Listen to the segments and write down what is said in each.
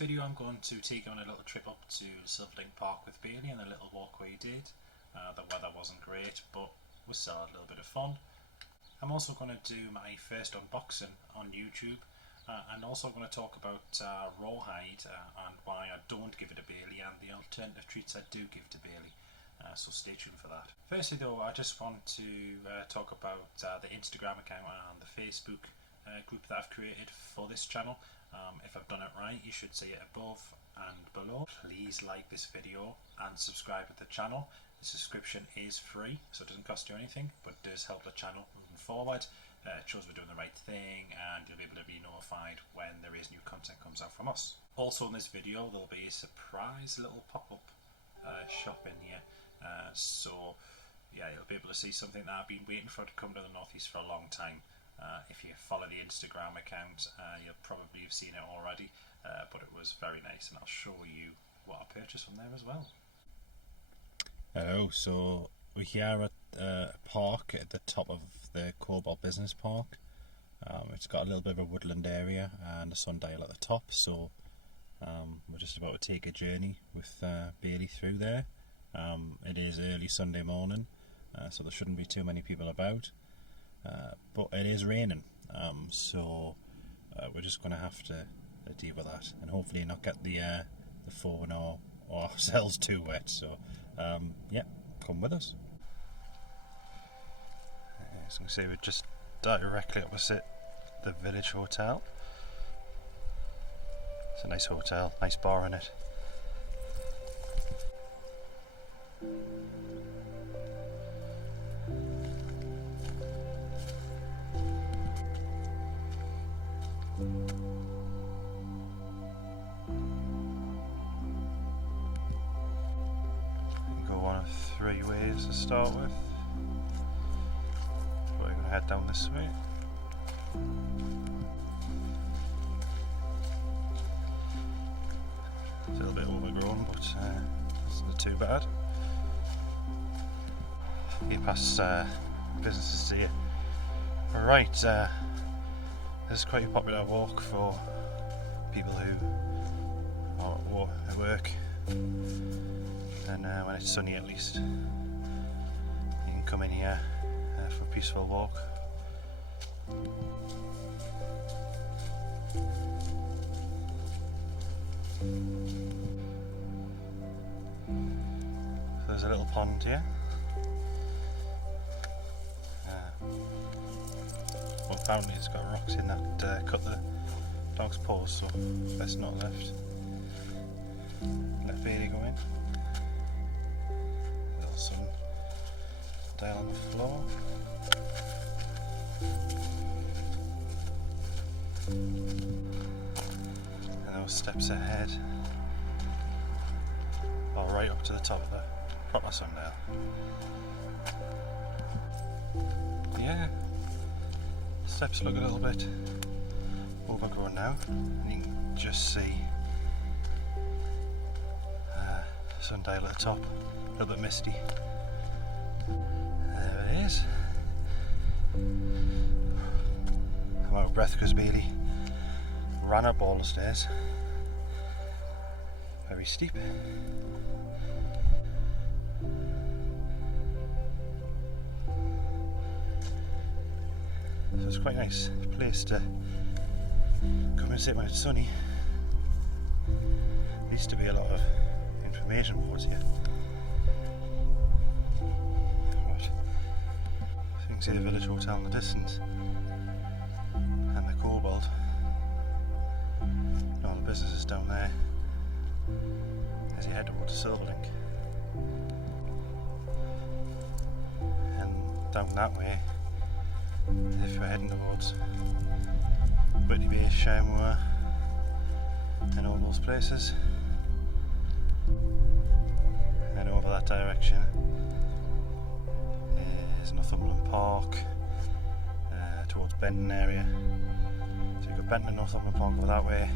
video I'm going to take you on a little trip up to Silverlink Park with Bailey and the little walk we did. The weather wasn't great, but we still had a little bit of fun. I'm also going to do my first unboxing on YouTube, and also going to talk about rawhide and why I don't give it to Bailey and the alternative treats I do give to Bailey. So stay tuned for that. Firstly though, I just want to talk about the Instagram account and the Facebook group that I've created for this channel. If I've done it right, you should see it above and below. Please like this video and subscribe to the channel. The subscription is free, so it doesn't cost you anything, but it does help the channel moving forward. It shows we're doing the right thing, and you'll be able to be notified when there is new content comes out from us. Also in this video there'll be a surprise little pop-up shop in here, so yeah, you'll be able to see something that I've been waiting for to come to the northeast for a long time. If you follow the Instagram account, you'll probably have seen it already, but it was very nice, and I'll show you what I purchased from there as well. Hello, so we're here at a park at the top of the Cobalt Business Park. It's got a little bit of a woodland area and a sundial at the top, so we're just about to take a journey with Bailey through there. It is early Sunday morning, so there shouldn't be too many people about, but it is raining, so we're just going to have to deal with that and hopefully not get the phone or ourselves too wet. So yeah, come with us. As you can see, we're just directly opposite the Village Hotel. It's a nice hotel, nice bar in it. Go one of three ways to start with. We're going to head down this way. It's a little bit overgrown, but it's not too bad. You pass businesses here. Right, this is quite a popular walk for people who are at work, and when it's sunny at least, you can come in here for a peaceful walk. So there's a little pond here. Well, apparently it's got rocks in that cut the dog's paws, so best not left. Let Bailey go in. Little sun dial on the floor. And those steps ahead are right up to the top of the proper sundial. Yeah, steps look a little bit overgrown now, and you can just see sundial at the top, a little bit misty. There it is. I'm out of breath because Bailey ran up all the stairs. Very steep. So it's quite a nice place to come and sit when it's sunny. There used to be a lot of information boards here. But you can see the Village Hotel in the distance and the Cobalt and all the businesses down there as you head towards Silverlink. And down that way, if you're heading towards Whitley Bay, Shenmue and all those places, and over that direction is Northumberland Park, towards Benton area. So you've got Benton and Northumberland Park over that way,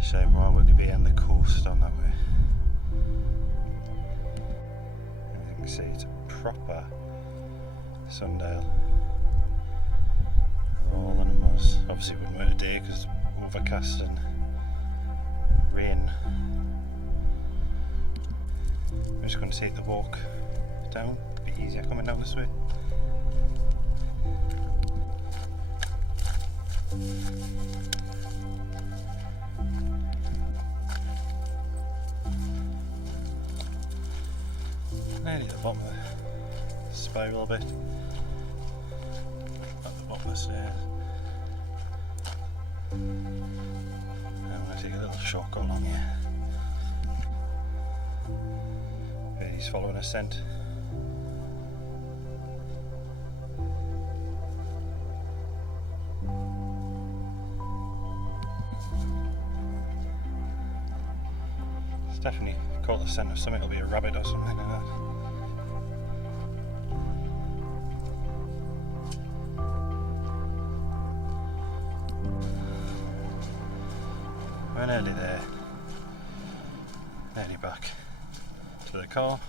Shenmue, Whitley Bay and the coast on that way. And you can see it's a proper sundial. All the numbers obviously wouldn't work today because it's overcast and rain. I'm just going to take the walk down, a bit easier coming down this way. Nearly at the bottom of the spiral bit. At the bottom of the stairs. I'm going to take a little shortcut along here. He's following a scent. It's definitely caught the scent of something. It'll be a rabbit or something like that. We're nearly there. Nearly back to the car.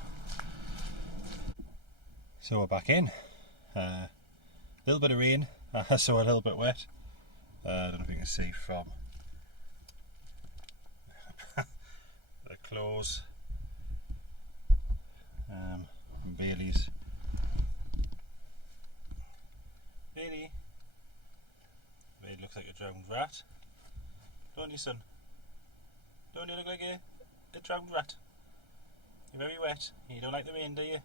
So we're back in. A little bit of rain, so a little bit wet. I don't know if you can see from the clothes. Bailey's. Bailey. Bailey looks like a drowned rat. Don't you, son? Don't you look like a drowned rat? You're very wet. You don't like the rain, do you?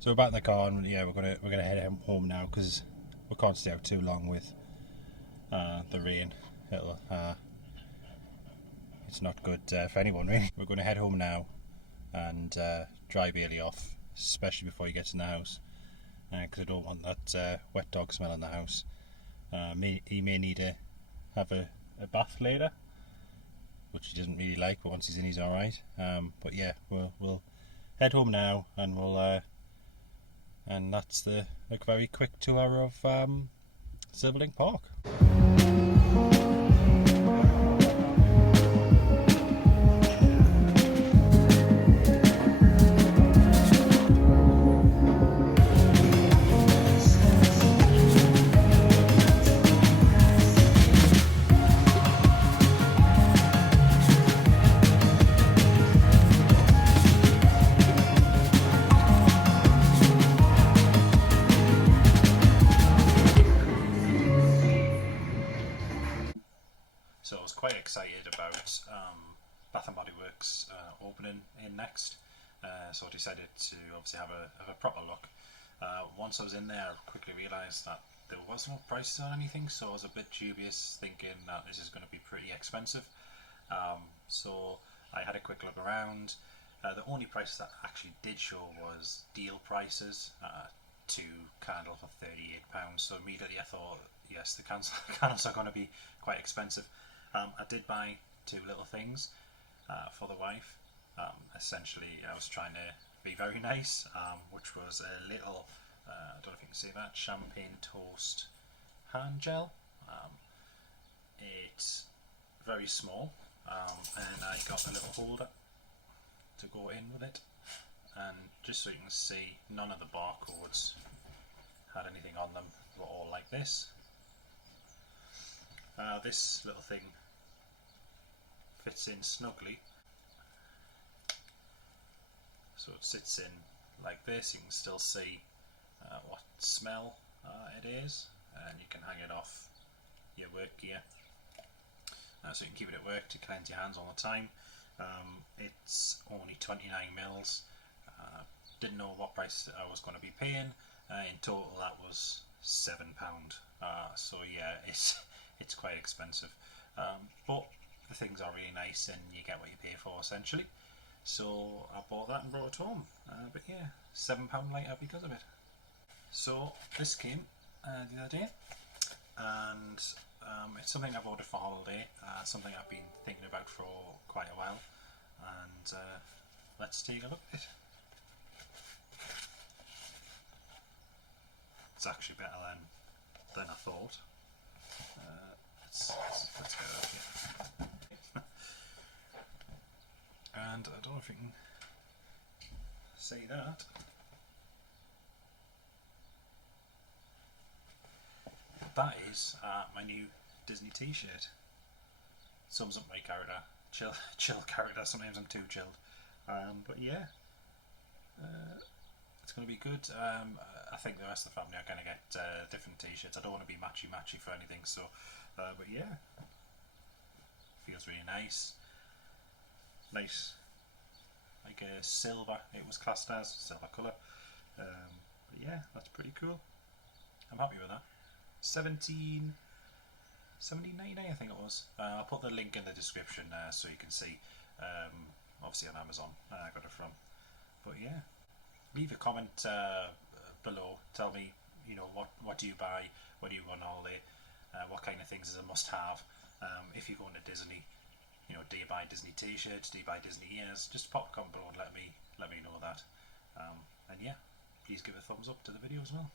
So we're back in the car, and yeah, we're gonna head home now because we can't stay out too long with the rain. It's not good for anyone, really. We're going to head home now and dry Bailey off, especially before he gets in the house, because I don't want that wet dog smell in the house. He may need to have a bath later, which he doesn't really like, but once he's in, he's all right. But yeah, we'll head home now, and and that's the very quick tour of Silverlink Park. So I was quite excited about Bath and Body Works opening in next, so I decided to obviously have a proper look. Once I was in there, I quickly realised that there was no prices on anything, so I was a bit dubious, thinking that this is going to be pretty expensive. So I had a quick look around. The only prices that actually did show was deal prices. 2 candles for £38. So immediately I thought, yes, the candles are going to be quite expensive. I did buy 2 little things for the wife. Essentially, I was trying to be very nice, which was a little, I don't know if you can see that, champagne toast hand gel. It's very small, and I got a little holder to go in with it. And just so you can see, none of the barcodes had anything on them, were all like this. This little thing fits in snugly, so it sits in like this. You can still see what smell it is, and you can hang it off your work gear, so you can keep it at work to cleanse your hands all the time. It's only 29 mils. Didn't know what price I was going to be paying. In total, that was £7. So yeah, it's quite expensive, but the things are really nice, and you get what you pay for essentially. So I bought that and brought it home. But yeah, £7 later because of it. So this came the other day, and it's something I've ordered for holiday. Something I've been thinking about for quite a while, and let's take a look at it. It's actually better than I thought. Let's get it here. And I don't know if you can see that. That is my new Disney t-shirt. sums up my character. Chill character. Sometimes I'm too chilled. But yeah, it's going to be good. I think the rest of the family are going to get different t-shirts. I don't want to be matchy for anything, so but yeah, feels really nice. Nice, like a silver. It was classed as silver colour. But yeah, that's pretty cool. I'm happy with that. 17.79 I think it was. I'll put the link in the description so you can see. Obviously on Amazon I got it from. But yeah, leave a comment below. Tell me, what do you buy? What do you go on holiday? What kind of things is a must-have? If you're going to Disney, do you buy Disney t-shirts? Do you buy Disney ears? Just pop a comment below and let me know that. And yeah, please give a thumbs up to the video as well.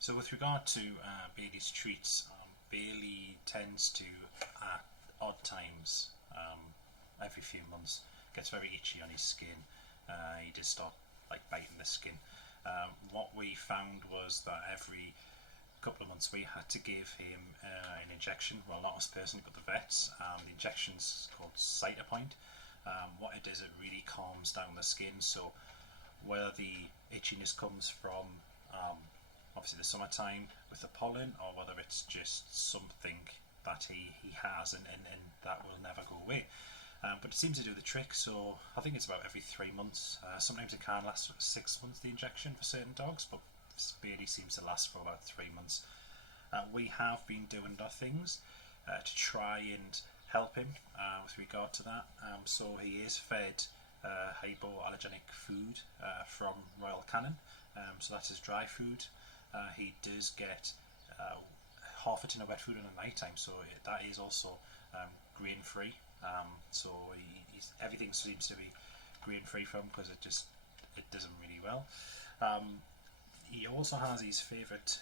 So with regard to Bailey's treats, Bailey tends to, at odd times, every few months, gets very itchy on his skin. He just start biting the skin. What we found was that every couple of months we had to give him an injection. Well, not us personally, but the vets. The injection's called Cytopoint. What it does, it really calms down the skin. So whether the itchiness comes from obviously the summertime with the pollen, or whether it's just something that he has and that will never go away. But it seems to do the trick, so I think it's about every 3 months. Sometimes it can last 6 months, the injection, for certain dogs, but Bailey seems to last for about 3 months. We have been doing other things to try and help him with regard to that. So he is fed hypoallergenic food from Royal Canin, so that's his dry food. He does get half a tin of wet food in the night time, so that is also grain free. So everything seems to be grain free from, because it does him really well. He also has his favourite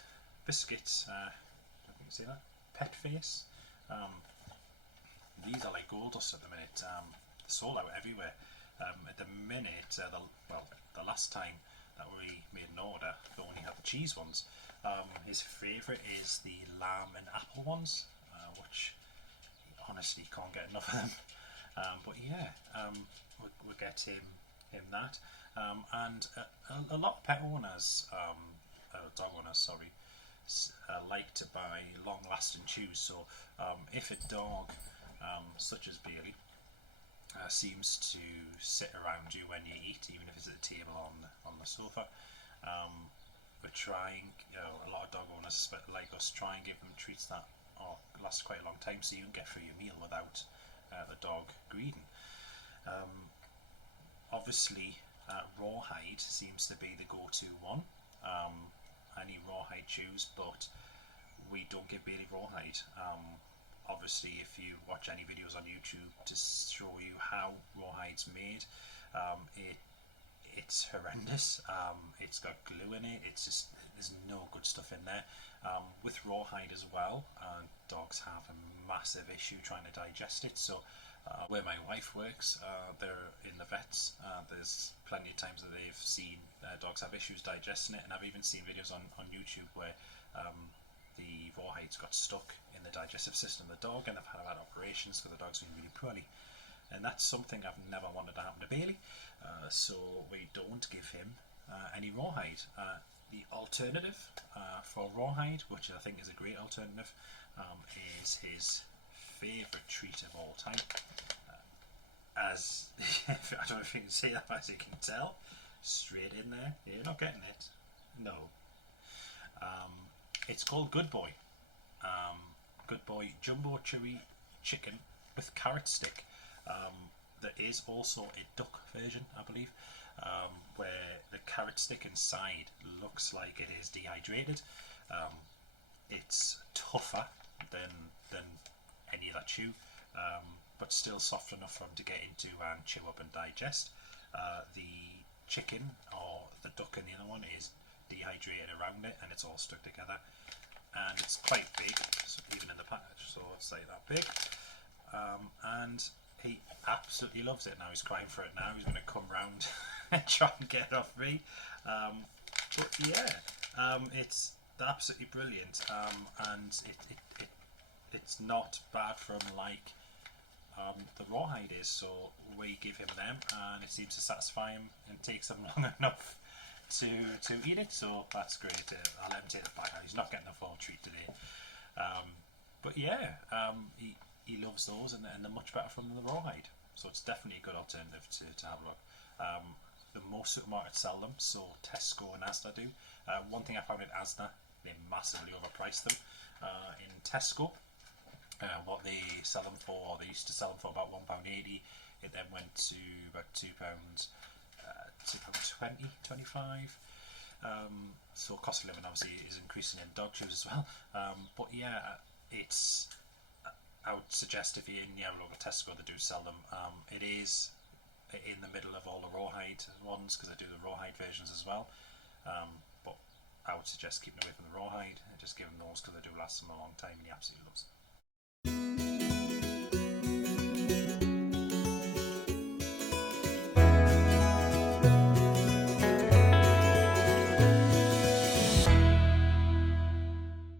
biscuits. I think you see that, Pet Face. These are like gold dust at the minute. They're sold out everywhere. At the minute, the last time that we made an order, we only had the cheese ones. His favourite is the lamb and apple ones, which honestly can't get enough of them. But yeah, we'll get him that. And a lot of pet owners, dog owners, sorry, like to buy long-lasting chews. So if a dog such as Bailey seems to sit around you when you eat, even if it's at the table on the sofa, we're trying, a lot of dog owners like us try and give them treats that last quite a long time, so you can get through your meal without the dog greeting. Obviously, rawhide seems to be the go-to one. Any rawhide chews, but we don't give Bailey rawhide. Obviously, if you watch any videos on YouTube to show you how rawhide's made, it's horrendous. It's got glue in it. There's no good stuff in there. With rawhide as well, dogs have a massive issue trying to digest it. So where my wife works, they're in the vets. There's plenty of times that they've seen dogs have issues digesting it, and I've even seen videos on YouTube where the rawhides got stuck in the digestive system of the dog, and they've had operations because the dog's been really poorly. And that's something I've never wanted to happen to Bailey, so we don't give him any rawhide. The alternative for rawhide, which I think is a great alternative, is his favourite treat of all time. As I don't know if you can see that, as you can tell, straight in there. You're not getting it. No. It's called Good Boy. Good Boy Jumbo Chewy Chicken with carrot stick. There is also a duck version, I believe, where the carrot stick inside looks like it is dehydrated. It's tougher than any other chew, but still soft enough for him to get into and chew up and digest. The chicken, or the duck, and the other one is dehydrated around it, and it's all stuck together, and it's quite big, so even in the package, so it's like that big. And he absolutely loves it. Now he's crying for it now. He's going to come round and try and get it off me. But yeah, it's absolutely brilliant, and it it's not bad from like the rawhide is, so we give him them and it seems to satisfy him and takes him long enough to eat it, so that's great. I'll let him take the black hide. He's not getting a full treat today. But yeah, he loves those, and they're much better from the rawhide, so it's definitely a good alternative to have a look. The most supermarkets sell them, so Tesco and Asda do. One thing I found in Asda, they massively overpriced them. In Tesco, what they sell them for, they used to sell them for about £1.80. It then went to about £2, £2.20, 25. So cost of living obviously is increasing in dog food as well. But yeah, it's. I would suggest if you're in your local Tesco, they do sell them. It is in the middle of all the rawhide ones because they do the rawhide versions as well. But I would suggest keeping away from the rawhide and just give them those because they do last them a long time and he absolutely loves them.